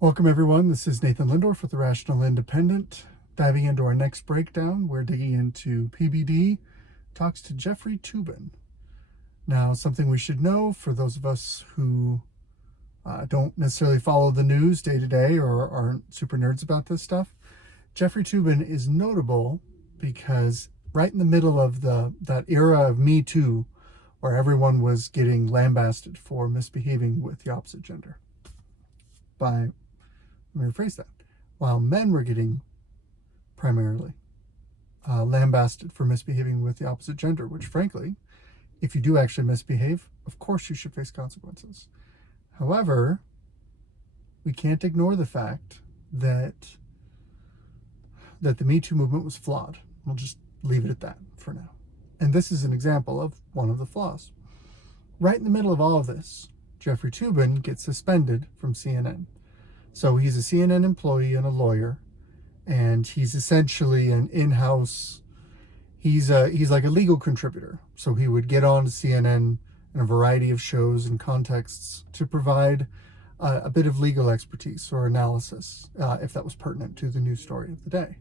Welcome everyone, this is Nathan Lindorf with The Rational Independent. Diving into our next breakdown, we're digging into PBD talks to Jeffrey Toobin. Now, something we should know for those of us who don't necessarily follow the news day to day or aren't super nerds about this stuff, Jeffrey Toobin is notable because right in the middle of that era of Me Too, where everyone was getting lambasted for misbehaving with the opposite gender. Let me rephrase that. While men were getting primarily lambasted for misbehaving with the opposite gender, which frankly, if you do actually misbehave, of course you should face consequences. However, we can't ignore the fact that the Me Too movement was flawed. We'll just leave it at that for now. And this is an example of one of the flaws. Right in the middle of all of this, Jeffrey Toobin gets suspended from CNN. So he's a CNN employee and a lawyer, and he's essentially an in-house, he's like a legal contributor. So he would get on to CNN in a variety of shows and contexts to provide a bit of legal expertise or analysis, if that was pertinent to the news story of the day.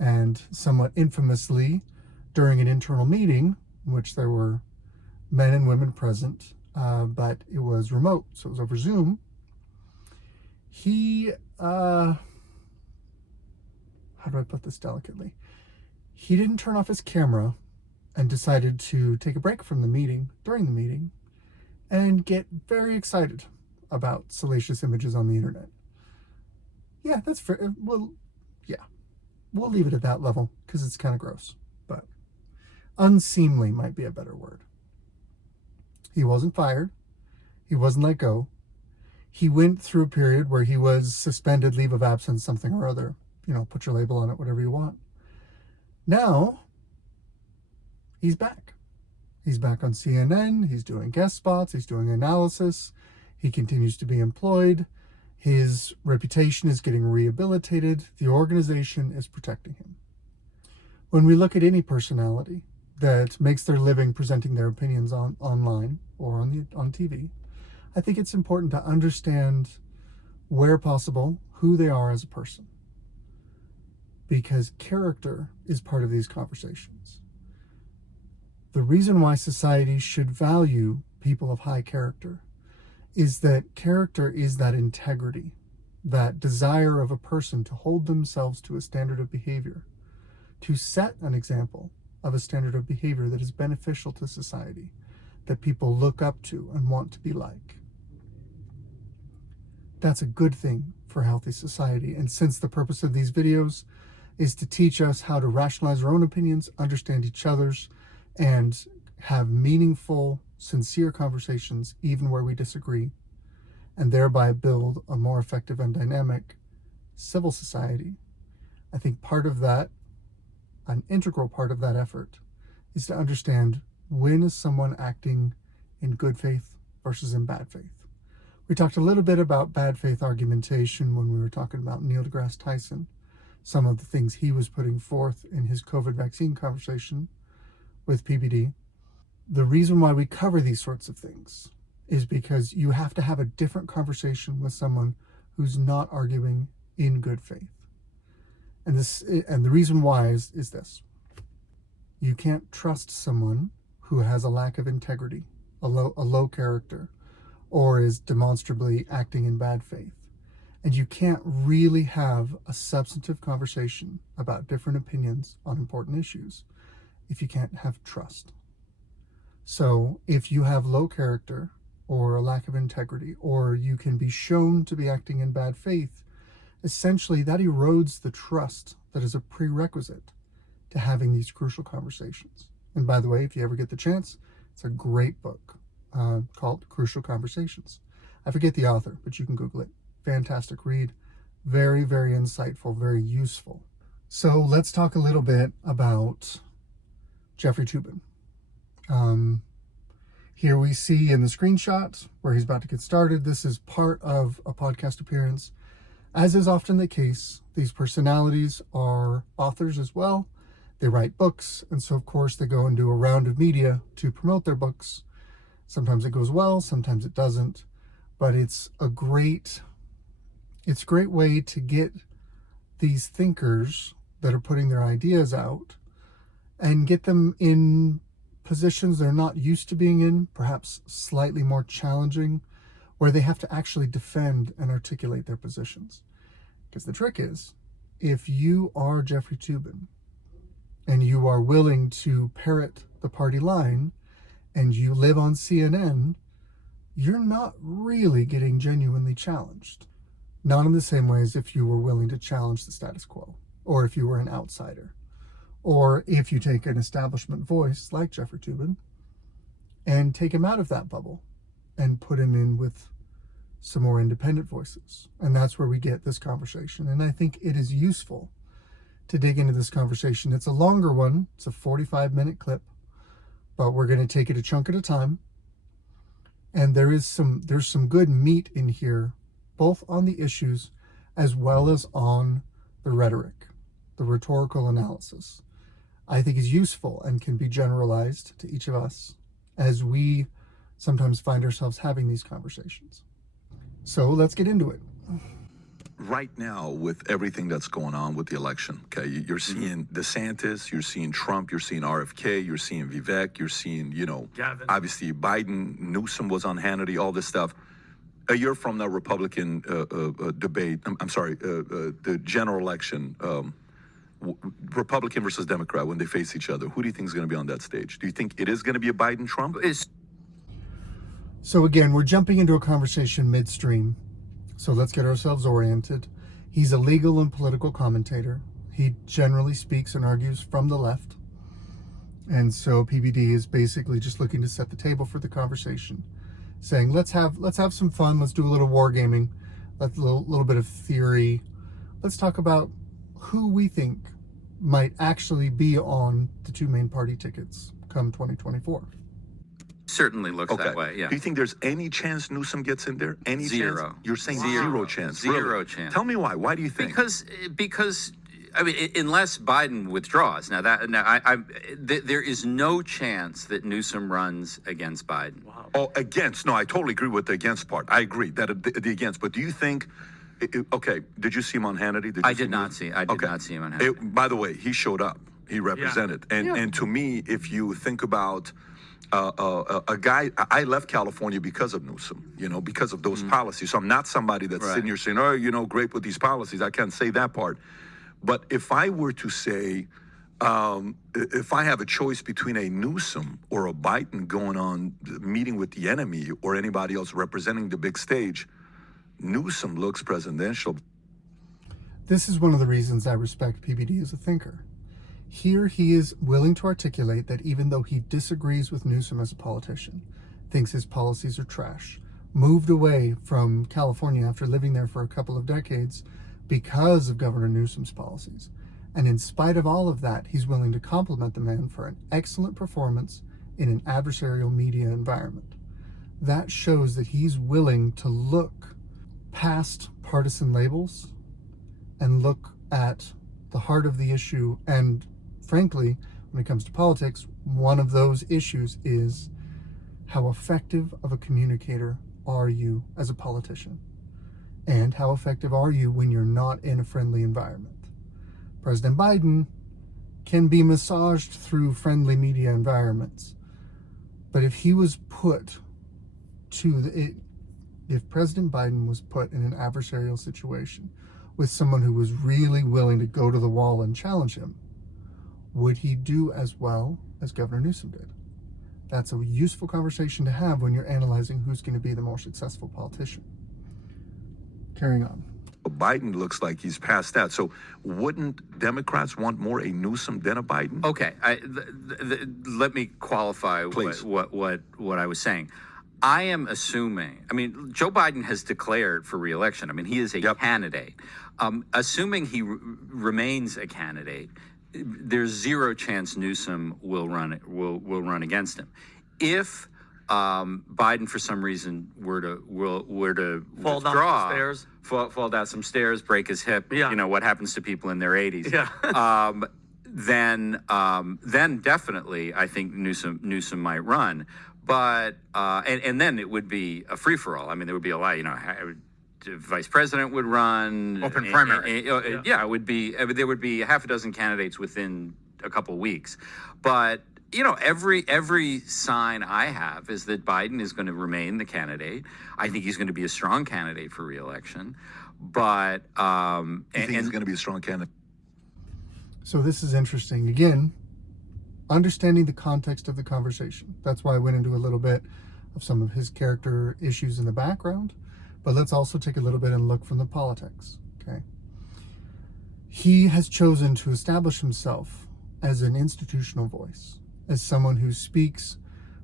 And somewhat infamously, during an internal meeting, in which there were men and women present, but it was remote, so it was over Zoom, he, how do I put this delicately? He didn't turn off his camera and decided to take a break from the meeting, during the meeting, and get very excited about salacious images on the internet. Yeah, that's fair. Well, yeah, we'll leave it at that level because it's kind of gross, but unseemly might be a better word. He wasn't fired. He wasn't let go. He went through a period where he was suspended, leave of absence, something or other. Put your label on it, whatever you want. Now, he's back. He's back on CNN. He's doing guest spots. He's doing analysis. He continues to be employed. His reputation is getting rehabilitated. The organization is protecting him. When we look at any personality that makes their living presenting their opinions online or on TV, I think it's important to understand, where possible, who they are as a person. Because character is part of these conversations. The reason why society should value people of high character is that character is that integrity, that desire of a person to hold themselves to a standard of behavior, to set an example of a standard of behavior that is beneficial to society, that people look up to and want to be like. That's a good thing for a healthy society. And since the purpose of these videos is to teach us how to rationalize our own opinions, understand each other's, and have meaningful, sincere conversations, even where we disagree, and thereby build a more effective and dynamic civil society, I think part of that, an integral part of that effort, is to understand, when is someone acting in good faith versus in bad faith. We talked a little bit about bad faith argumentation when we were talking about Neil deGrasse Tyson, some of the things he was putting forth in his COVID vaccine conversation with PBD. The reason why we cover these sorts of things is because you have to have a different conversation with someone who's not arguing in good faith. And the reason why is this. You can't trust someone who has a lack of integrity, a low character, or is demonstrably acting in bad faith. And you can't really have a substantive conversation about different opinions on important issues if you can't have trust. So if you have low character or a lack of integrity, or you can be shown to be acting in bad faith, essentially that erodes the trust that is a prerequisite to having these crucial conversations. And by the way, if you ever get the chance, it's a great book called Crucial Conversations. I forget the author, but you can Google it. Fantastic read. Very, very insightful, very useful. So let's talk a little bit about Jeffrey Toobin. Here we see in the screenshot where he's about to get started, this is part of a podcast appearance. As is often the case, these personalities are authors as well. They write books, and so of course they go and do a round of media to promote their books. Sometimes it goes well, sometimes it doesn't, but it's a great It's a great way to get these thinkers that are putting their ideas out and get them in positions they're not used to being in, perhaps slightly more challenging, where they have to actually defend and articulate their positions. Because the trick is, if you are Jeffrey Toobin and you are willing to parrot the party line and you live on CNN, you're not really getting genuinely challenged. Not in the same way as if you were willing to challenge the status quo, or if you were an outsider, or if you take an establishment voice like Jeffrey Toobin and take him out of that bubble and put him in with some more independent voices. And that's where we get this conversation. And I think it is useful to dig into this conversation. It's a longer one. It's a 45-minute clip, but we're going to take it a chunk at a time. And there's some good meat in here, both on the issues as well as on the rhetoric, the rhetorical analysis. I think is useful and can be generalized to each of us as we sometimes find ourselves having these conversations. So let's get into it. Right now, with everything that's going on with the election, okay, you're seeing DeSantis, you're seeing Trump, you're seeing RFK, you're seeing Vivek, you're seeing, Gavin. Obviously Biden, Newsom was on Hannity, all this stuff. A year from the Republican debate, the general election, Republican versus Democrat, when they face each other, who do you think is going to be on that stage? Do you think it is going to be a Biden-Trump? So again, we're jumping into a conversation midstream. So let's get ourselves oriented. He's a legal and political commentator. He generally speaks and argues from the left. And so PBD is basically just looking to set the table for the conversation, saying, let's have some fun. Let's do a little wargaming, a little bit of theory. Let's talk about who we think might actually be on the two main party tickets come 2024. Certainly looks that way, yeah. Do you think there's any chance Newsom gets in there? Any Zero. chance? You're saying zero chance. Zero really? chance. Tell me why. Why do you think? Because I mean, unless Biden withdraws, there is no chance that Newsom runs against Biden. Wow. Oh, against? No, I totally agree with the against part. I agree that the against. But do you think? Okay, did you see him on Hannity? I did not see him on Hannity. By the way, he showed up. He represented. Yeah. And to me, if you think about a guy, I left California because of Newsom, because of those policies. So I'm not somebody that's sitting here saying, oh, great with these policies. I can't say that part. But if I were to say, if I have a choice between a Newsom or a Biden going on meeting with the enemy or anybody else representing the big stage, Newsom looks presidential. This is one of the reasons I respect PBD as a thinker. Here he is willing to articulate that even though he disagrees with Newsom as a politician, thinks his policies are trash, moved away from California after living there for a couple of decades because of Governor Newsom's policies. And in spite of all of that, he's willing to compliment the man for an excellent performance in an adversarial media environment. That shows that he's willing to look past partisan labels and look at the heart of the issue. And frankly, when it comes to politics, one of those issues is how effective of a communicator are you as a politician? And how effective are you when you're not in a friendly environment? President Biden can be massaged through friendly media environments. But if he was put if President Biden was put in an adversarial situation with someone who was really willing to go to the wall and challenge him, would he do as well as Governor Newsom did? That's a useful conversation to have when you're analyzing who's going to be the more successful politician. Carrying on. Biden looks like he's past that. So wouldn't Democrats want more a Newsom than a Biden? Okay, let me qualify what I was saying. I am assuming, Joe Biden has declared for re-election. He is a candidate. Assuming he remains a candidate, there's zero chance Newsom will run against him. If Biden, for some reason, were to fall withdraw, down some stairs, fall down some stairs, break his hip, what happens to people in their 80s? Yeah. Then definitely, I think Newsom might run. But and then it would be a free for all. There would be a lot. vice president would run. Open primary. Yeah, it would be. There would be half a dozen candidates within a couple of weeks, but every sign I have is that Biden is going to remain the candidate. I think he's going to be a strong candidate for re-election, but you think he's going to be a strong candidate? So this is interesting. Again, understanding the context of the conversation. That's why I went into a little bit of some of his character issues in the background, but let's also take a little bit and look from the politics. Okay, he has chosen to establish himself as an institutional voice, as someone who speaks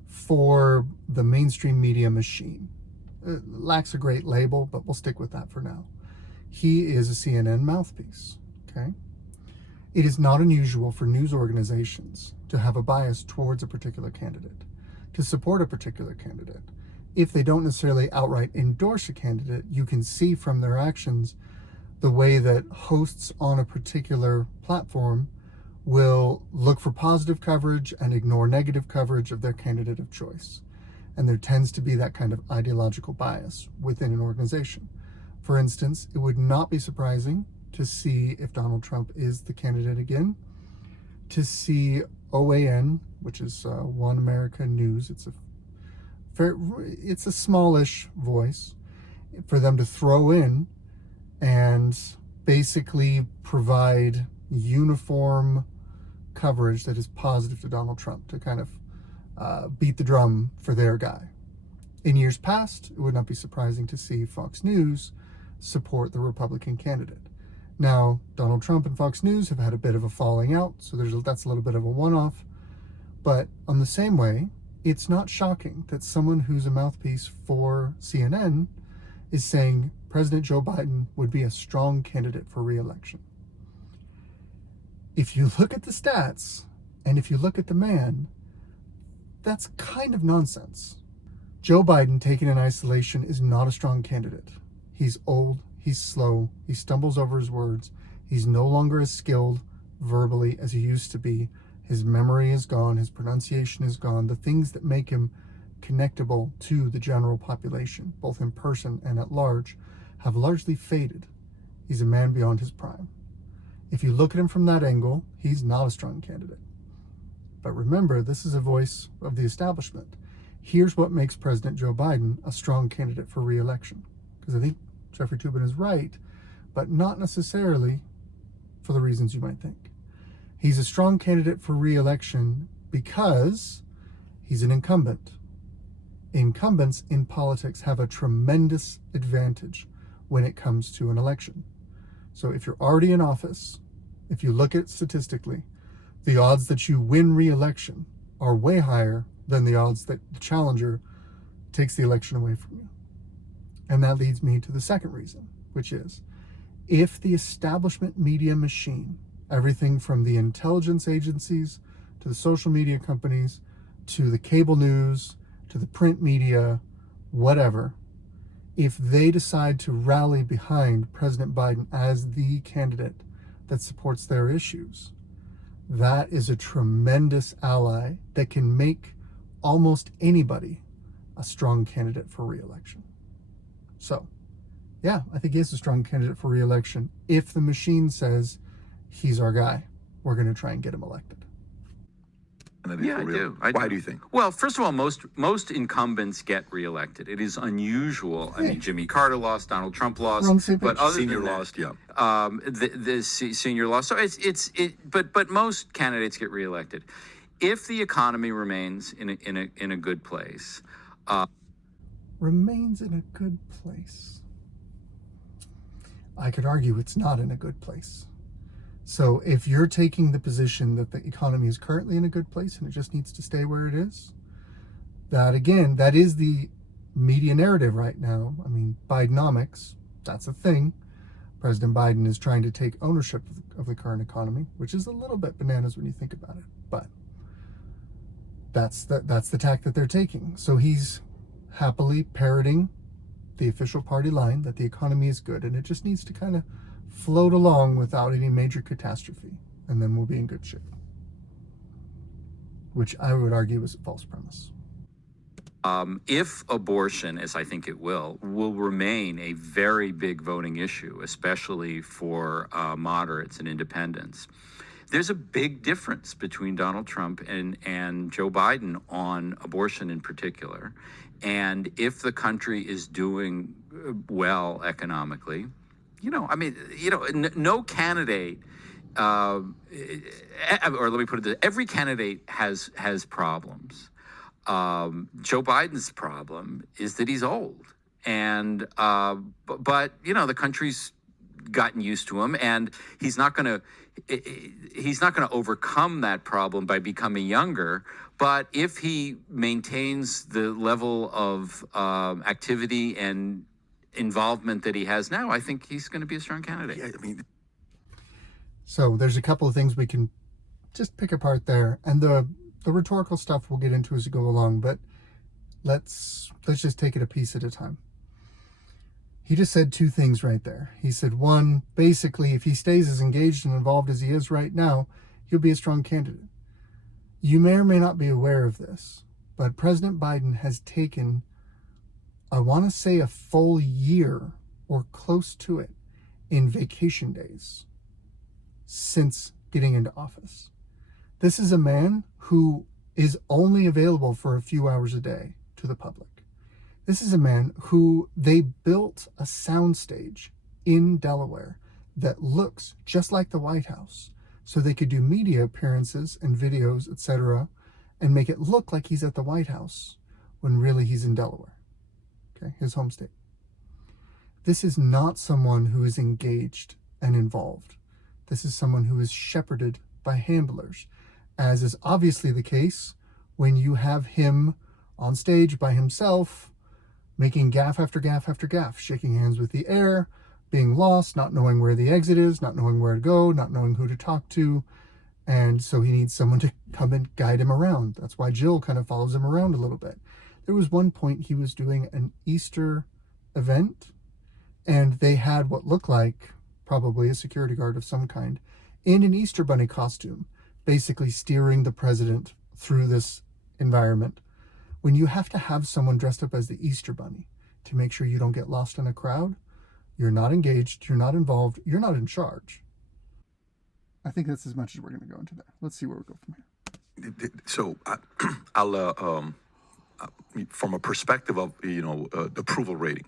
for the mainstream media machine. It lacks a great label, but we'll stick with that for now. He is a CNN mouthpiece, okay? It is not unusual for news organizations to have a bias towards a particular candidate, to support a particular candidate. If they don't necessarily outright endorse a candidate, you can see from their actions the way that hosts on a particular platform will look for positive coverage and ignore negative coverage of their candidate of choice. And there tends to be that kind of ideological bias within an organization. For instance, it would not be surprising to see, if Donald Trump is the candidate again, to see OAN, which is One America News, it's a smallish voice, for them to throw in and basically provide uniform coverage that is positive to Donald Trump, to kind of beat the drum for their guy. In years past, it would not be surprising to see Fox News support the Republican candidate. Now, Donald Trump and Fox News have had a bit of a falling out, so that's a little bit of a one-off. But on the same way, it's not shocking that someone who's a mouthpiece for CNN is saying President Joe Biden would be a strong candidate for re-election. If you look at the stats, and if you look at the man, that's kind of nonsense. Joe Biden, taken in isolation, is not a strong candidate. He's old, he's slow, he stumbles over his words, he's no longer as skilled verbally as he used to be. His memory is gone, his pronunciation is gone. The things that make him connectable to the general population, both in person and at large, have largely faded. He's a man beyond his prime. If you look at him from that angle, he's not a strong candidate. But remember, this is a voice of the establishment. Here's what makes President Joe Biden a strong candidate for re-election. Because I think Jeffrey Toobin is right, but not necessarily for the reasons you might think. He's a strong candidate for re-election because he's an incumbent. Incumbents in politics have a tremendous advantage when it comes to an election. So if you're already in office, if you look at statistically, the odds that you win re-election are way higher than the odds that the challenger takes the election away from you. And that leads me to the second reason, which is, if the establishment media machine, everything from the intelligence agencies to the social media companies to the cable news to the print media, whatever, if they decide to rally behind President Biden as the candidate that supports their issues, that is a tremendous ally that can make almost anybody a strong candidate for re-election. So, yeah, I think he is a strong candidate for re-election. If the machine says, he's our guy, we're going to try and get him elected. Yeah, I do. Why do you think? Well, first of all, most incumbents get reelected. It is unusual. I mean, Jimmy Carter lost, Donald Trump lost, but other senior than that, lost, yeah. The senior lost. So but most candidates get reelected. If the economy remains in a good place, remains in a good place. I could argue it's not in a good place. So if you're taking the position that the economy is currently in a good place and it just needs to stay where it is, that again, that is the media narrative right now. I mean, Bidenomics, that's a thing. President Biden is trying to take ownership of the current economy, which is a little bit bananas when you think about it. But that's the tack that they're taking. So he's happily parroting the official party line that the economy is good and it just needs to kind of float along without any major catastrophe, and then we'll be in good shape. Which I would argue is a false premise. If abortion, as I think it will remain a very big voting issue, especially for moderates and independents. There's a big difference between Donald Trump and Joe Biden on abortion in particular. And if the country is doing well economically, no candidate, or let me put it this, every candidate has problems. Joe Biden's problem is that he's old, and but the country's gotten used to him, and he's not going to overcome that problem by becoming younger. But if he maintains the level of activity and involvement that he has now, I think he's going to be a strong candidate. Yeah, so there's a couple of things we can just pick apart there, and the rhetorical stuff we'll get into as we go along, but let's just take it a piece at a time. He just said two things right there. He said, one, basically, if he stays as engaged and involved as he is right now, he'll be a strong candidate. You may or may not be aware of this, but President Biden has taken, I want to say, a full year or close to it in vacation days since getting into office. This is a man who is only available for a few hours a day to the public. This is a man who they built a soundstage in Delaware that looks just like the White House, so they could do media appearances and videos, etc., and make it look like he's at the White House when really he's in Delaware, okay, his home state. This is not someone who is engaged and involved. This is someone who is shepherded by handlers, as is obviously the case when you have him on stage by himself, making gaffe after gaffe after gaffe, shaking hands with the air, being lost, not knowing where the exit is, not knowing where to go, not knowing who to talk to. And so he needs someone to come and guide him around. That's why Jill kind of follows him around a little bit. There was one point he was doing an Easter event, and they had what looked like probably a security guard of some kind in an Easter bunny costume, basically steering the president through this environment. When you have to have someone dressed up as the Easter bunny to make sure you don't get lost in a crowd, you're not engaged, you're not involved, you're not in charge. I think that's as much as we're going to go into that. Let's see where we go from here. So I'll from a perspective of, the approval rating,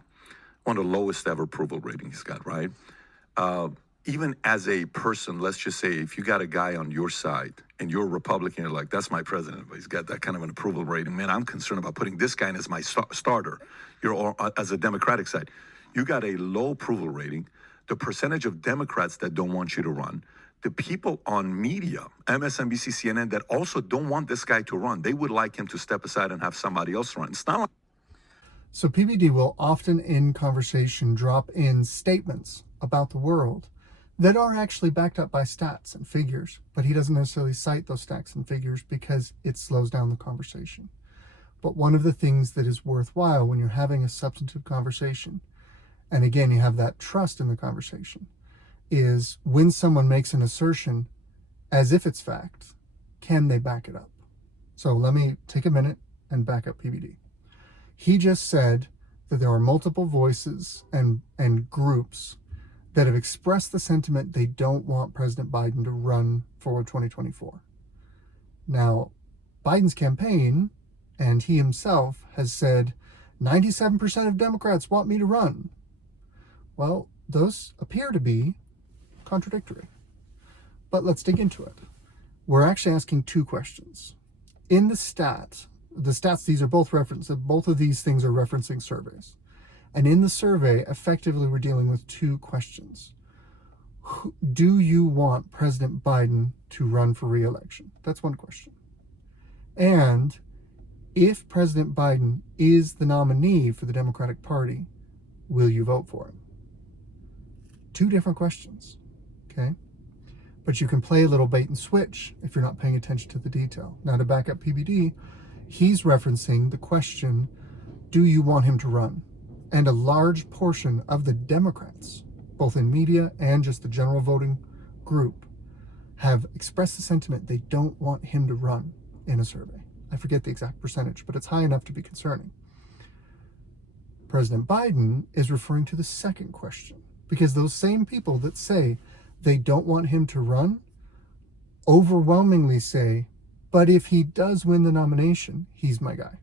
one of the lowest ever approval rating he's got, right? Even as a person, let's just say if you got a guy on your side and you're a Republican, you're like, that's my president, but he's got that kind of an approval rating. Man, I'm concerned about putting this guy in as my starter. You're as a Democratic side. You got a low approval rating. The percentage of Democrats that don't want you to run, the people on media, MSNBC, CNN, that also don't want this guy to run, they would like him to step aside and have somebody else run. It's not like... So PBD will often in conversation drop in statements about the world that are actually backed up by stats and figures, but he doesn't necessarily cite those stats and figures because it slows down the conversation. But one of the things that is worthwhile when you're having a substantive conversation, and again, you have that trust in the conversation, is when someone makes an assertion as if it's fact, can they back it up? So let me take a minute and back up PBD. He just said that there are multiple voices and groups that have expressed the sentiment they don't want President Biden to run for 2024. Now, Biden's campaign and he himself has said 97% of Democrats want me to run. Well, those appear to be contradictory. But let's dig into it. We're actually asking two questions. In the stats, these are both referenced, both of these things are referencing surveys. And in the survey, effectively, we're dealing with two questions. Do you want President Biden to run for re-election? That's one question. And if President Biden is the nominee for the Democratic Party, will you vote for him? Two different questions, okay? But you can play a little bait and switch if you're not paying attention to the detail. Now, to back up PBD, he's referencing the question, do you want him to run? And a large portion of the Democrats, both in media and just the general voting group, have expressed the sentiment they don't want him to run in a survey. I forget the exact percentage, but it's high enough to be concerning. President Biden is referring to the second question, because those same people that say they don't want him to run overwhelmingly say, but if he does win the nomination, he's my guy.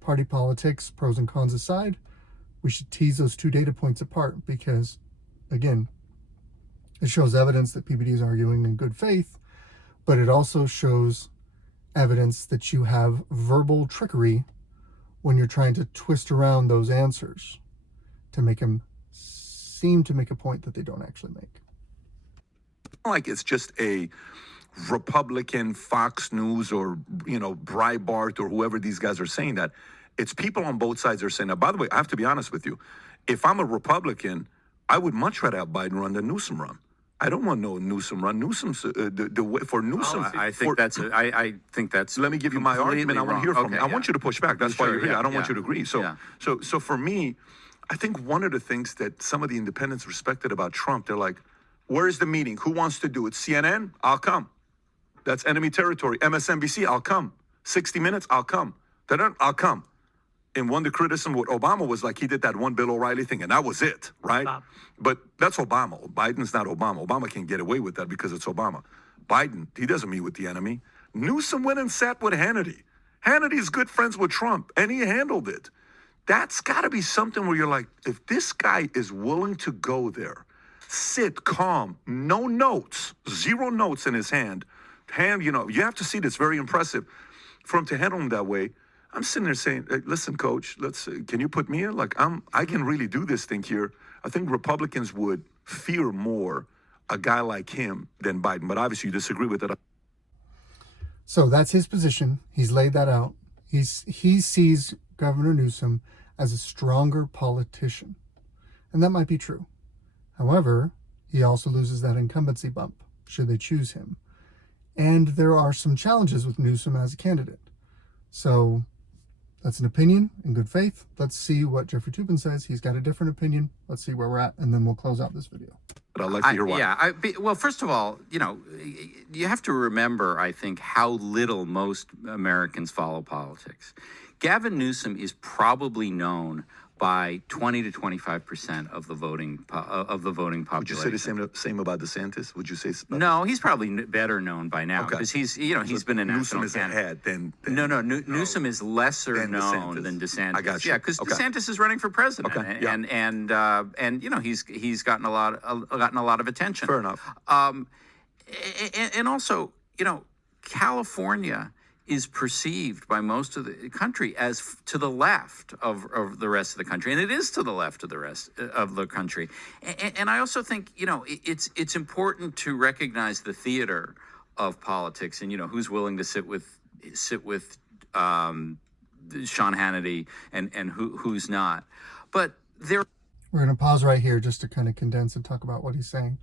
Party politics, pros and cons aside, we should tease those two data points apart because, again, it shows evidence that PBD is arguing in good faith, but it also shows evidence that you have verbal trickery when you're trying to twist around those answers to make them seem to make a point that they don't actually make. Like it's just a Republican Fox News or, Breitbart or whoever these guys are saying that. It's people on both sides are saying that. By the way, I have to be honest with you. If I'm a Republican, I would much rather have Biden run than Newsom run. I don't want no Newsom run. Newsom's for Newsom. I think that's. Let me give you my argument. I want to hear from you. I want you to push back. That's why you're here. I don't want you to agree. So for me, I think one of the things that some of the independents respected about Trump, they're like, where's the meeting? Who wants to do it? CNN? I'll come. That's enemy territory. MSNBC? I'll come. 60 Minutes? I'll come. I'll come. And one of the criticism with Obama was like he did that one Bill O'Reilly thing, and that was it, right? But that's Obama. Biden's not Obama. Obama can get away with that because it's Obama. Biden, he doesn't meet with the enemy. Newsom went and sat with Hannity. Hannity's good friends with Trump, and he handled it. That's got to be something where you're like, if this guy is willing to go there, sit calm, no notes, 0 notes in his hand, you have to see this, very impressive. For him to handle him that way, I'm sitting there saying, hey, listen, coach, can you put me in? Like, I can really do this thing here. I think Republicans would fear more a guy like him than Biden, but obviously you disagree with it. So that's his position. He's laid that out. He sees Governor Newsom as a stronger politician, and that might be true. However, he also loses that incumbency bump should they choose him. And there are some challenges with Newsom as a candidate. So that's an opinion in good faith. Let's see what Jeffrey Toobin says. He's got a different opinion. Let's see where we're at, and then we'll close out this video. But I'd like to hear why. Well, first of all, you have to remember, I think, how little most Americans follow politics. Gavin Newsom is probably known by 20 to 25% of the voting population. Would you say the same about DeSantis? Would you say? No, he's probably better known by now because he's been a national Newsom is ahead than Newsom is lesser known than DeSantis. I got you. Yeah, because DeSantis is running for president, and he's gotten a lot of attention. Fair enough. And also, California is perceived by most of the country as to the left of the rest of the country, and it is to the left of the rest of the country. And I also think it's important to recognize the theater of politics, and who's willing to sit with Sean Hannity and who's not. But we're going to pause right here just to kind of condense and talk about what he's saying.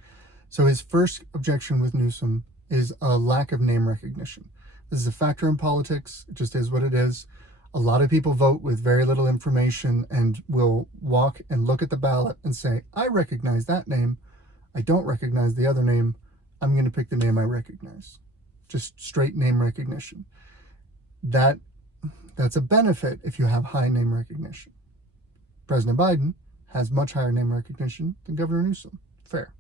So his first objection with Newsom is a lack of name recognition. This is a factor in politics. It just is what it is. A lot of people vote with very little information and will walk and look at the ballot and say, I recognize that name. I don't recognize the other name. I'm going to pick the name I recognize. Just straight name recognition. That's a benefit if you have high name recognition. President Biden has much higher name recognition than Governor Newsom. Fair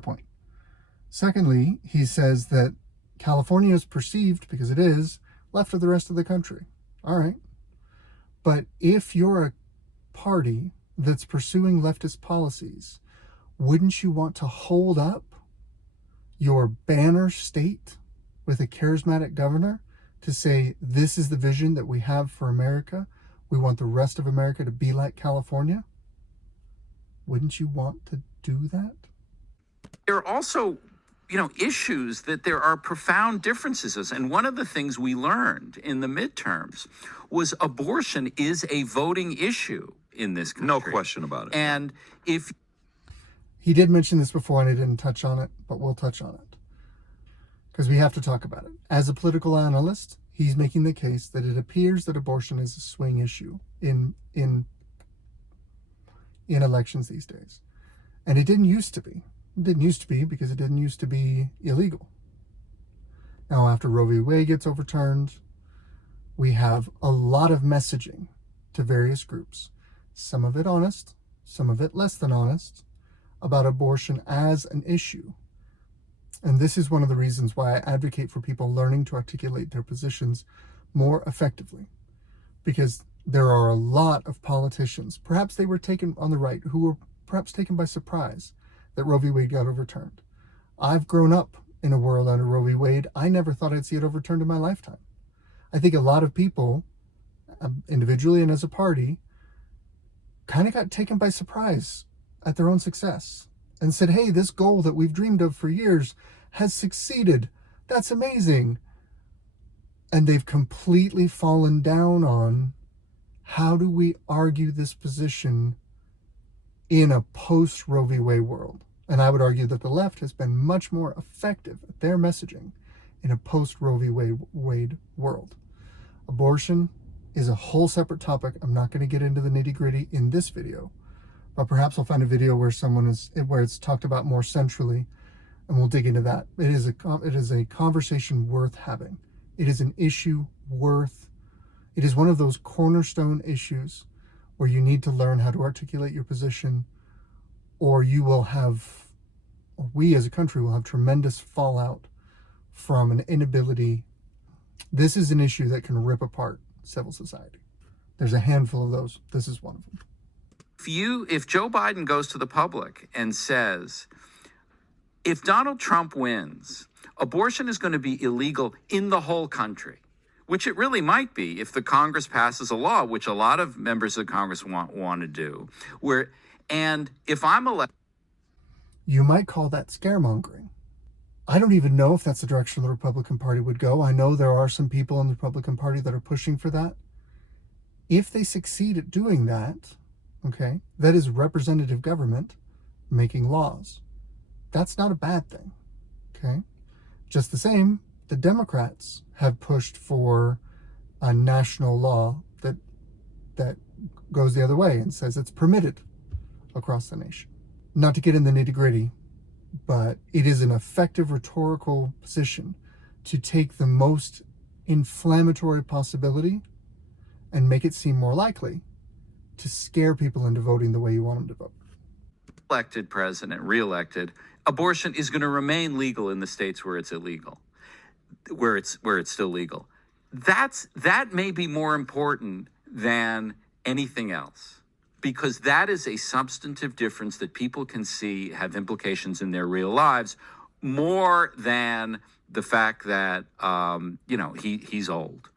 point. Secondly, he says that California is perceived, because it is, left of the rest of the country. All right. But if you're a party that's pursuing leftist policies, wouldn't you want to hold up your banner state with a charismatic governor to say, this is the vision that we have for America? We want the rest of America to be like California. Wouldn't you want to do that? There are also issues that there are profound differences. And one of the things we learned in the midterms was abortion is a voting issue in this country. No question about it. And if he did mention this before and I didn't touch on it, but we'll touch on it because we have to talk about it. As a political analyst, he's making the case that it appears that abortion is a swing issue in elections these days. And it didn't used to be. It didn't used to be because it didn't used to be illegal. Now, after Roe v. Wade gets overturned, we have a lot of messaging to various groups some of it honest, some of it less than honest, about abortion as an issue. And this is one of the reasons why I advocate for people learning to articulate their positions more effectively. Because there are a lot of politicians, perhaps they were taken on the right, who were perhaps taken by surprise that Roe v. Wade got overturned. I've grown up in a world under Roe v. Wade. I never thought I'd see it overturned in my lifetime. I think a lot of people, individually and as a party, kind of got taken by surprise at their own success and said, hey, this goal that we've dreamed of for years has succeeded. That's amazing. And they've completely fallen down on how do we argue this position in a post-Roe v. Wade world. And I would argue that the left has been much more effective at their messaging in a post-Roe v. Wade world. Abortion is a whole separate topic. I'm not going to get into the nitty-gritty in this video, but perhaps I'll find a video where where it's talked about more centrally, and we'll dig into that. It is a conversation worth having. It is an issue it is one of those cornerstone issues where you need to learn how to articulate your position, or we as a country will have tremendous fallout from an inability. This is an issue that can rip apart civil society. There's a handful of those. This is one of them. If Joe Biden goes to the public and says, if Donald Trump wins, abortion is going to be illegal in the whole country, which it really might be if the Congress passes a law, which a lot of members of Congress want to do, and if I'm elected, you might call that scaremongering. I don't even know if that's the direction the Republican Party would go. I know there are some people in the Republican Party that are pushing for that. If they succeed at doing that, okay, that is representative government making laws. That's not a bad thing, okay? Just the same, the Democrats have pushed for a national law that goes the other way and says it's permitted across the nation. Not to get in the nitty-gritty, but it is an effective rhetorical position to take the most inflammatory possibility and make it seem more likely to scare people into voting the way you want them to vote. Elected president, reelected, abortion is going to remain legal in the states where it's illegal, where it's still legal. That may be more important than anything else, because that is a substantive difference that people can see have implications in their real lives, more than the fact that he's old.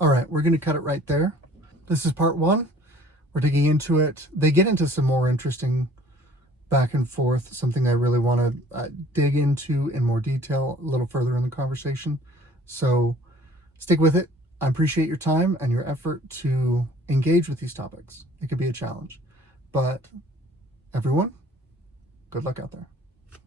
All right, we're going to cut it right there. This is part one. We're digging into it. They get into some more interesting back and forth, something I really want to dig into in more detail a little further in the conversation. So stick with it. I appreciate your time and your effort to engage with these topics. It could be a challenge. But everyone, good luck out there.